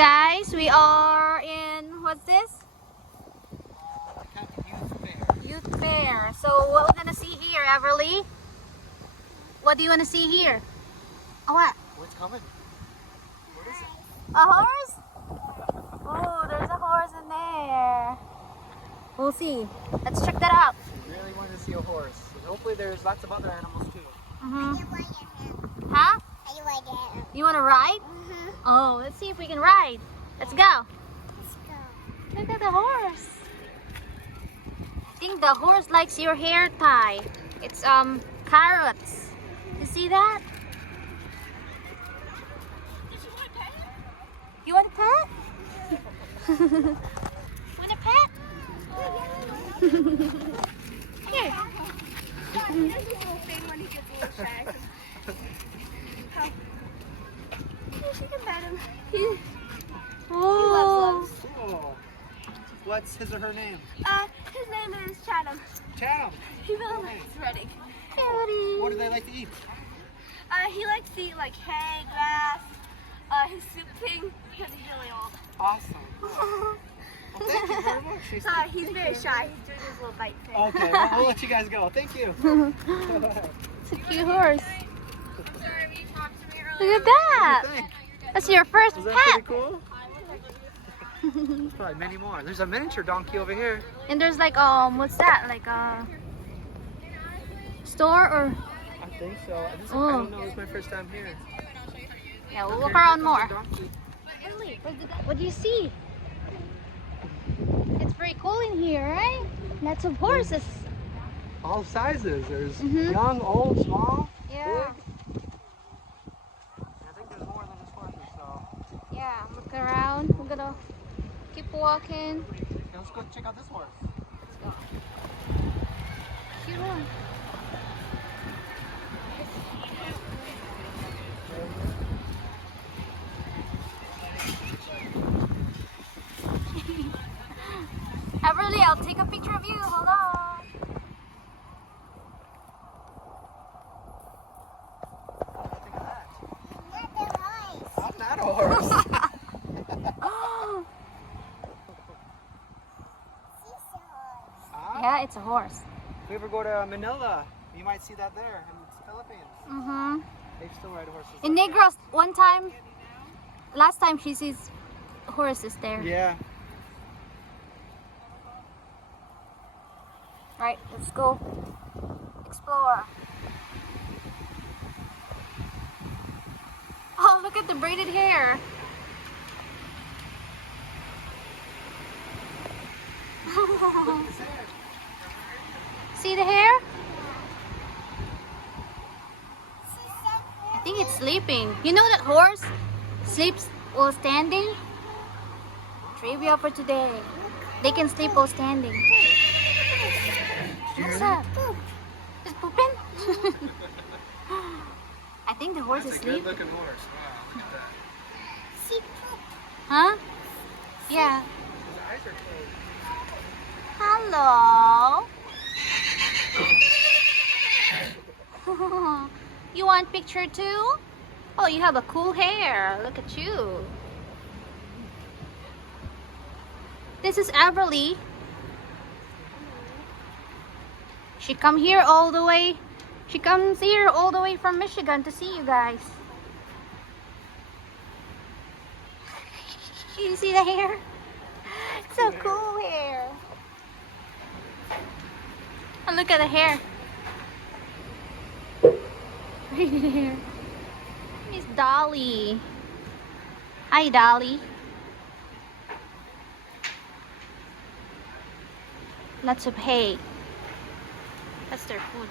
guys, we are in, what's this? Youth fair. So what we're gonna see here, Everly? What do you want to see here? Oh, what? What's coming? What is it? A horse? Oh, there's a horse in there. We'll see. Let's check that out. We really wanted to see a horse. And hopefully there's lots of other animals too. Huh? You want to ride? Oh, let's see if we can ride. Let's go. Look at the horse. I think the horse likes your hair tie. It's carrots. You see that? You want a pet? Want a pet? Here. She can pet him. Oh. Cool. What's his or her name? His name is Chatham. Chatham. He really likes Redding. What do they like to eat? He likes to eat like hay, grass, his soup thing, because he's really old. Awesome. Well, thank you very much. He's very shy. He's doing his little bite thing. Okay, well, we'll let you guys go. Thank you. It's a cute horse. Sorry, you talked to me Look earlier. at that. That's your first Is that pet. pretty cool? There's probably many more. There's a miniature donkey over here. And there's like what's that? Like a store or? I think so. I Oh. don't know. It's my first time here. Yeah, we'll look around more. Donkey. What do you see? It's pretty cool in here, right? Lots of horses. All sizes. There's Mhm. young, old, small, Yeah. big. I think there's more than just horses, so Yeah, look around. We're gonna keep walking. yeah, let's go check out this horse. Let's go. Cute one. Everly, I'll take a picture of you. Hello. I'm not a horse. Yeah, it's a horse. If we ever go to Manila, you might see that there in the Philippines. Mm-hmm. They still ride horses. In like Negros, one time, last time she sees horses there. that. Yeah. Right, let's go explore. Oh, look at the braided hair. See the hair? I think it's sleeping. You know that horse sleeps while standing? Trivia for today. They can sleep while standing. What's that? It's pooping? I think the horse is asleep. looking horse. Wow, look at that. Huh? Yeah. His eyes are closed. Hello. You want picture too? Oh, you have a cool hair. Look at you. This is Everly. She comes here all the way from Michigan to see you guys. You see the hair? So cool hair. And look at the hair. Braided hair. Miss Dolly. Hi, Dolly. Lots of hay. That's their food.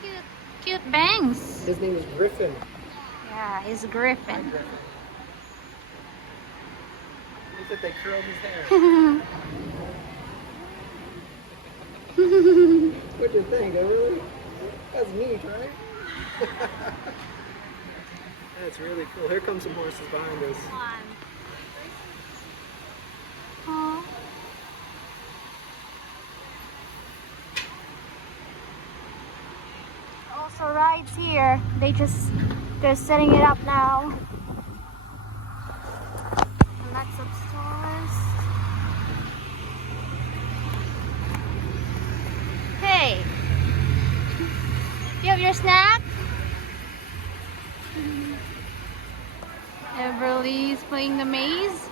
Cute, cute bangs. His name is Griffin. Yeah, he's a griffin. Look that they curled his hair. What'd you think? Really? That's neat, right? That's really cool. Here comes some horses behind us. Aw. rides here. They're setting it up now. Lots of stores. Hey, you have your snack? Everly's playing the maze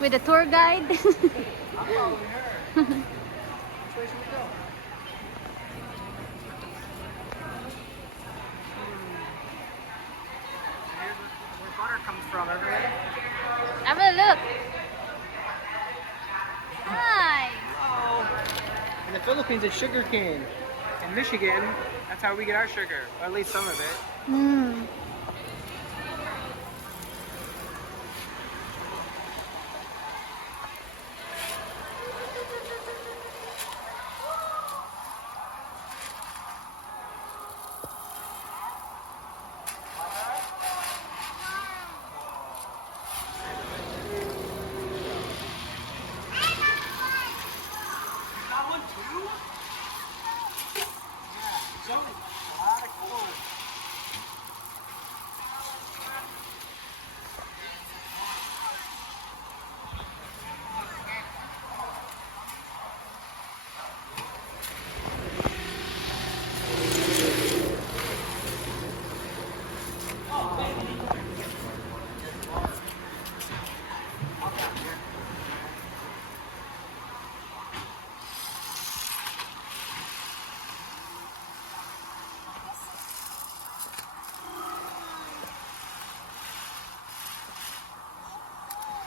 with a tour guide. I'm following her. Which way should we go? Here's where butter comes from, everybody. Have a look. Hi. Oh. In the Philippines, it's sugar cane. In Michigan, that's how we get our sugar, or at least some of it. Mm.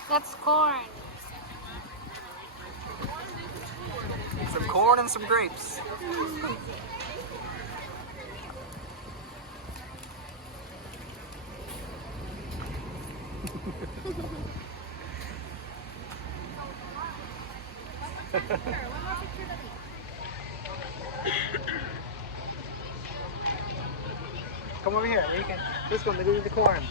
That's corn. Some corn and some grapes. Come over here. You can, this one, they do the corn.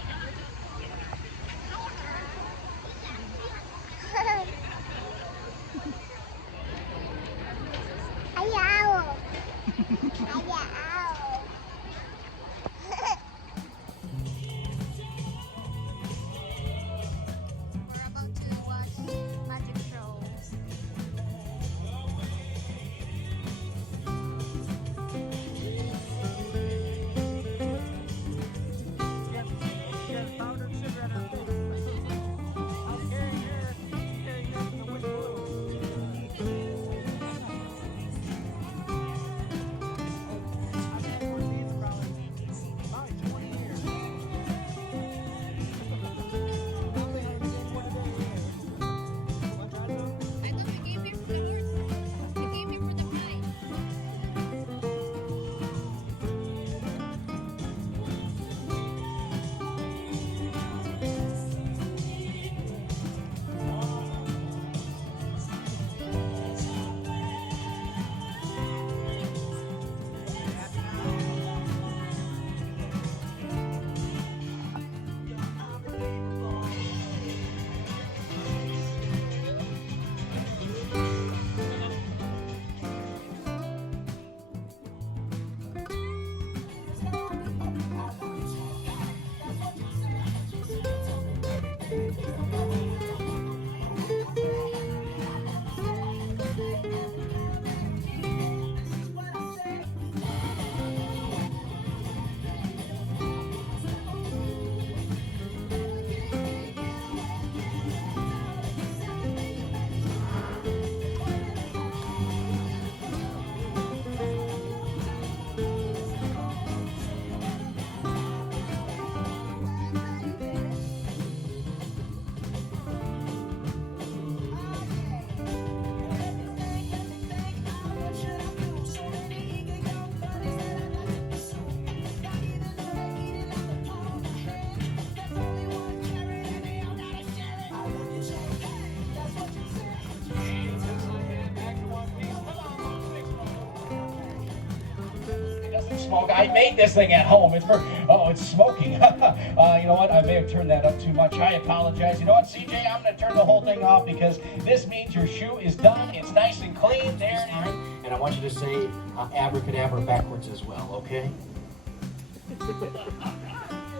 Smoke. I made this thing at home. It's for, oh, it's smoking. You know what? I may have turned that up too much. I apologize. You know what, CJ? I'm going to turn the whole thing off because this means your shoe is done. It's nice and clean. There it is. And I want you to say abracadabra backwards as well, okay?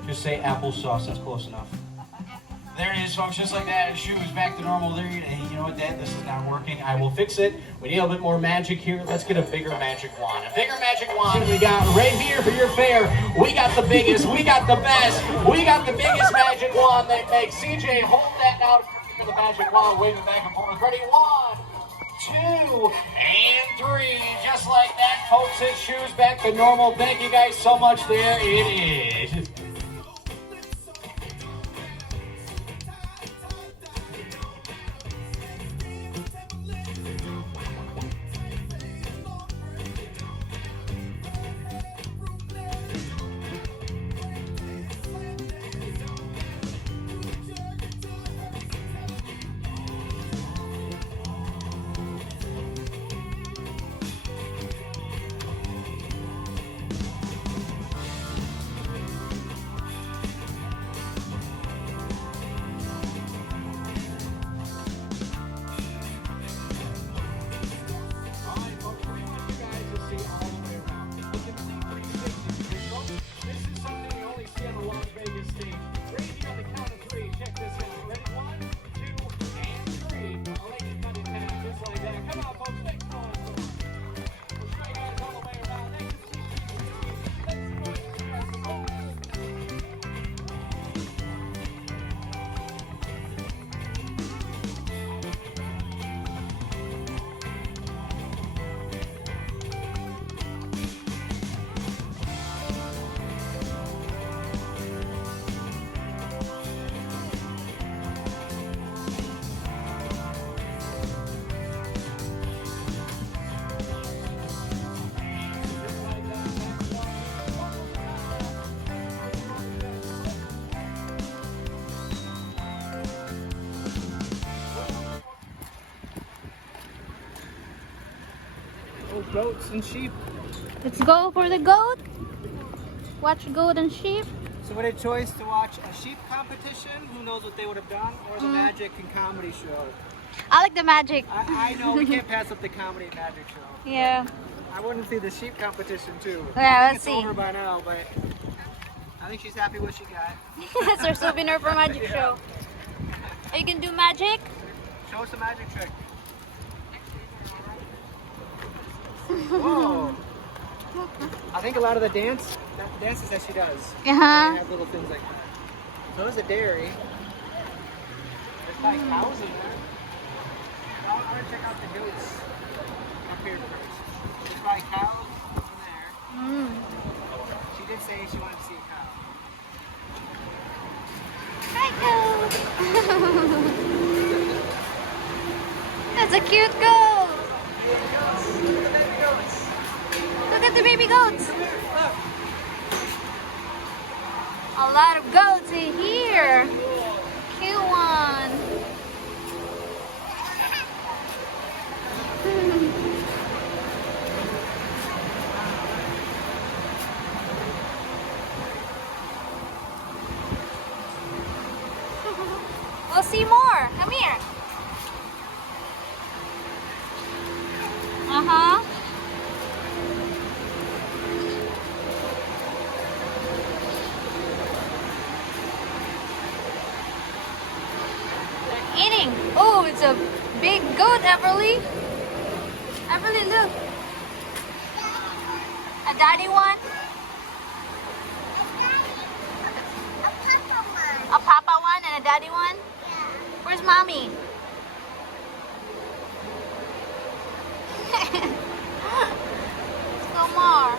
Just say applesauce. That's close enough. There it is, folks, just like that. His shoe is back to normal. There, hey, you know what, Dad? This is not working. I will fix it. We need a bit more magic here. Let's get a bigger magic wand. A bigger magic wand we got right here for your fair. We got the biggest. We got the best. We got the biggest magic wand that makes. CJ, hold that now for the magic wand. Waving back and forth. Ready? 1, 2, and 3. Just like that, folks. His shoe's back to normal. Thank you guys so much. There it is. Goats and sheep. Let's go for the goat. Watch goat and sheep. So we had a choice to watch a sheep competition, who knows what they would have done, or the magic and comedy show. I like the magic. I know, we can't pass up the comedy and magic show. Yeah. I wouldn't see the sheep competition too. Yeah, let's it's see. over by now, but I think she's happy what she got. That's our souvenir for magic show. You can do magic? Show us a magic trick. Whoa! I think a lot of the dances that she does, they have little things like that. So there's a dairy. There's like cows in there. I want to check out the goats up here first. There's like cows over there. She did say she wanted to see a cow. Hi, goat. That's a cute goat. Look at the baby goats. A lot of goats in here. Cute one. We'll see more. Come here. Uh-huh. They're eating. Oh, it's a big goat, Everly. Everly, look. A daddy one? A papa one and a daddy one? Where's mommy? Let's go more.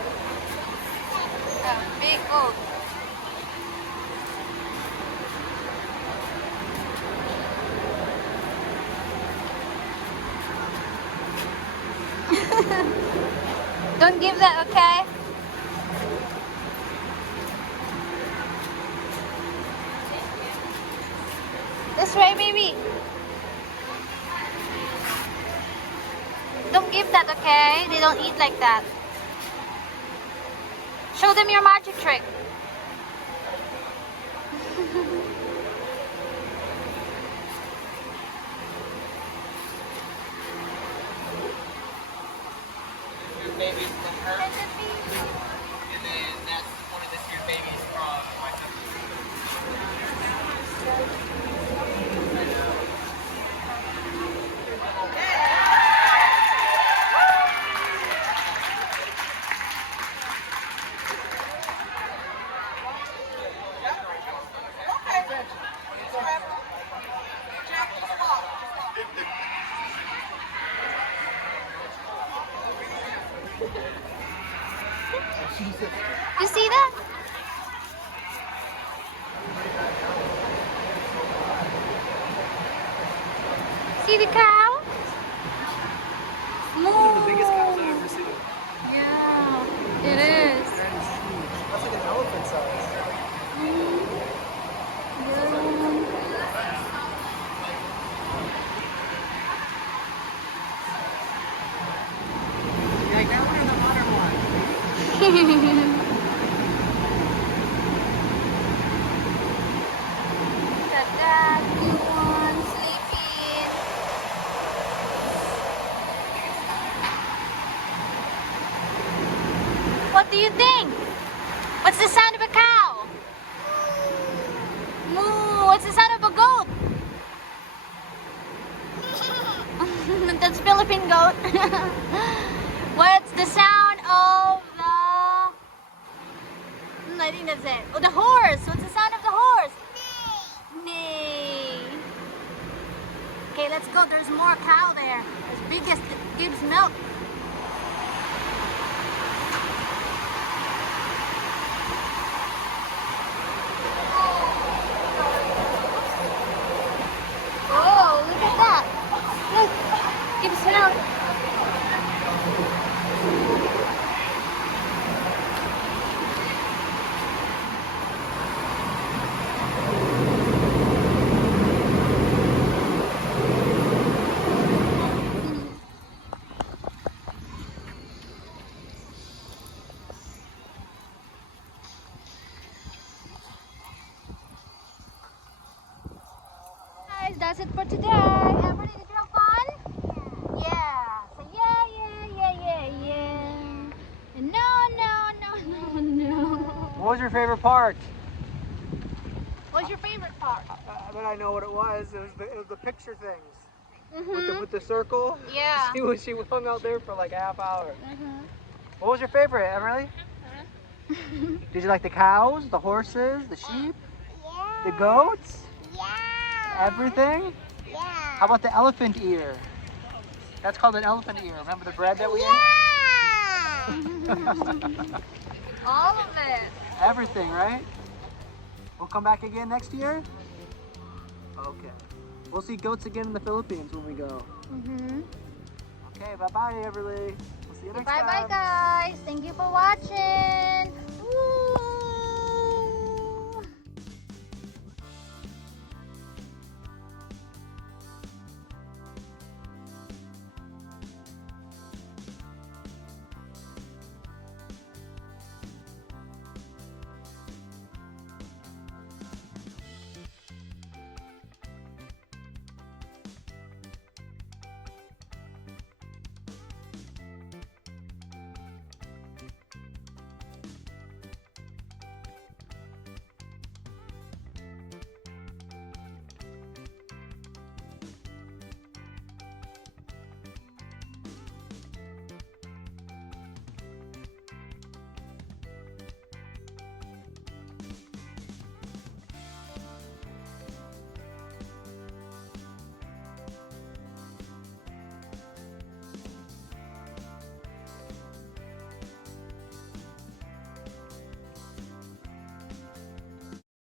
A big goat. Don't give that, okay? This way, baby. Don't give that, okay? They don't eat like that. Show them your magic trick. You see that? See the cow? One of the biggest cows I've ever seen. Yeah, it is. That is huge. That's like an elephant size. You're like, that one or the modern one? That blue one sleeping. What do you think? What's the sound of a cow? Moo. What's the sound of a goat? That's Philippine goat. What's the sound of the... I think that's it. Oh, the horse. What's the sound of the horse? Neigh. Okay, let's go. There's more cow there. As big as it gives milk. Oh, look at that. Look. Gives milk. Guys, that's it for today. Everybody, did you have fun? Yeah. So yeah. And no. What was your favorite part? What's your favorite part? I bet I know what it was. It was the picture things. With the circle. Yeah. She hung out there for like a half hour. What was your favorite, Emily? Did you like the cows, the horses, the sheep, the goats? Everything? Yeah. How about the elephant ear? That's called an elephant ear. Remember the bread that we ate? All of it. Everything, right? We'll come back again next year? Okay. We'll see goats again in the Philippines when we go. Okay, bye-bye, Everly. We'll see you next time. Bye-bye, guys. Thank you for watching.